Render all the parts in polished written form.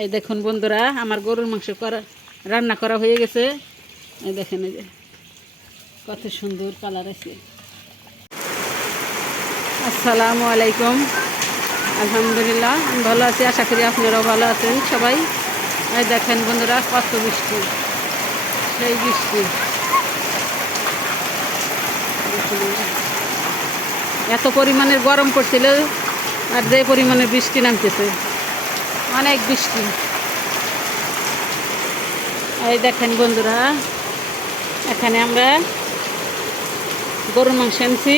এই দেখুন বন্ধুরা, আমার গরুর মাংস রান্না করা হয়ে গেছে। এই দেখেন, এই যে কত সুন্দর কালার আছে। আসসালামু আলাইকুম। আলহামদুলিল্লাহ, আমি ভালো আছি, আশা করি আপনারাও ভালো আছেন সবাই। এই দেখেন বন্ধুরা, কত বৃষ্টি, সেই বৃষ্টি। এত পরিমাণের গরম পড়ছিল, আর যে পরিমাণের বৃষ্টি নামতেছে, অনেক বৃষ্টি। এই দেখেন বন্ধুরা, এখানে আমরা গরুর মাংস আনছি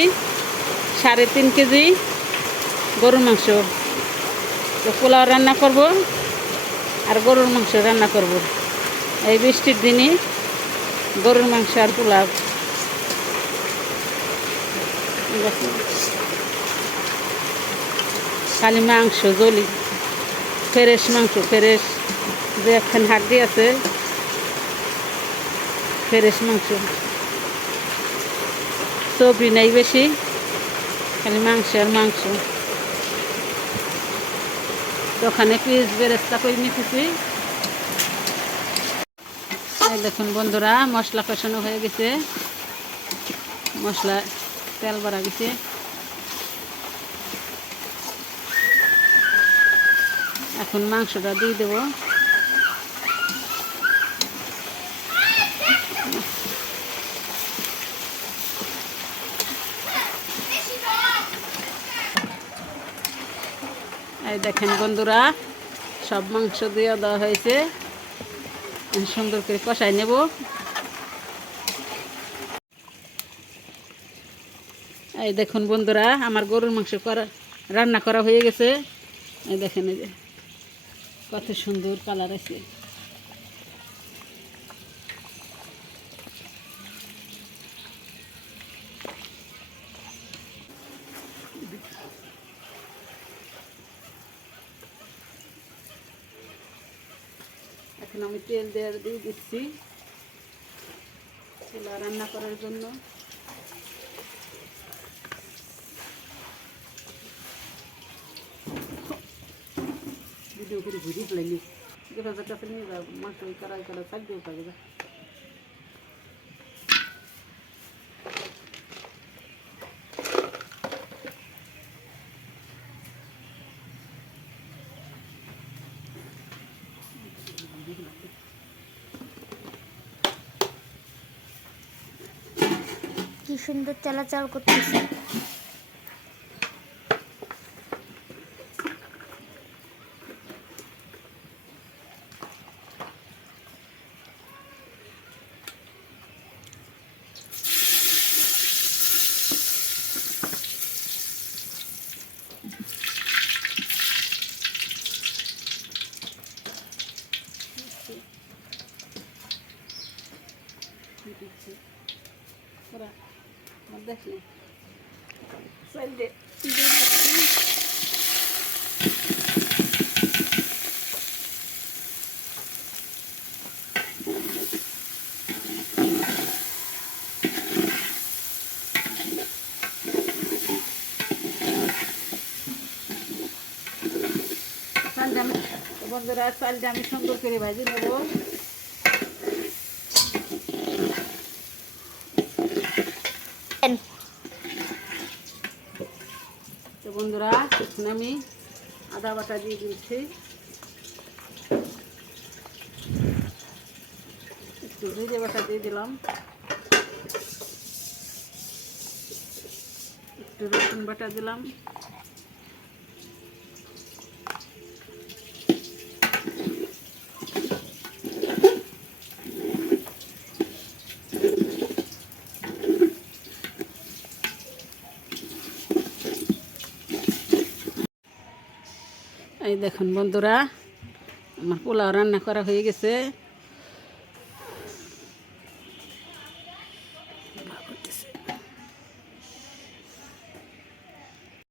3.5 কেজি গরুর মাংস। তো পোলাও রান্না করব আর গরুর মাংস রান্না করব। এই বৃষ্টির দিনে গরুর মাংস আর পোলাও। খালি মাংস জলি, ফ্রেশ মাংস, ফ্রেশ, যে একখান হাড্ডি আছে, ফ্রেশ মাংস। চর্বি নেই বেশি, খালি মাংস আর মাংস। ওখানে পিস বেরেস্তা করে নিতেছি। এই দেখুন বন্ধুরা, মশলা কষানো হয়ে গেছে, মশলা তেল বাড়া গেছে। এখন মাংসটা দিয়ে দেব। এই দেখেন বন্ধুরা, সব মাংস দিয়ে দেওয়া হয়েছে, সুন্দর করে কষাই নেব। এই দেখুন বন্ধুরা, আমার গরুর মাংস রান্না করা হয়ে গেছে। এই দেখেন, এই যে কত সুন্দর কালার আছে। এখন আমি তেল দিয়ে দিচ্ছি পোলাও রান্না করার জন্য। ভিডিও করে ঘুরি ফেলাইনি, 1000 টাকা নিয়ে যাও, মাংস করাই করা থাকবেও থাকবে। কি সুন্দর চালাচাল করতেছে। দেখলে বন্ধুরা, চালটা আমি সুন্দর করে ভাজি নেব। তো বন্ধুরা, এখন আমি আদা বাটা দিয়ে দিচ্ছি, একটু জিরে বাটা দিয়ে দিলাম, একটু রসুন বাটা দিলাম, এই দেখুন বন্ধুরা, আমার পোলাও রান্না করা হয়ে গেছে।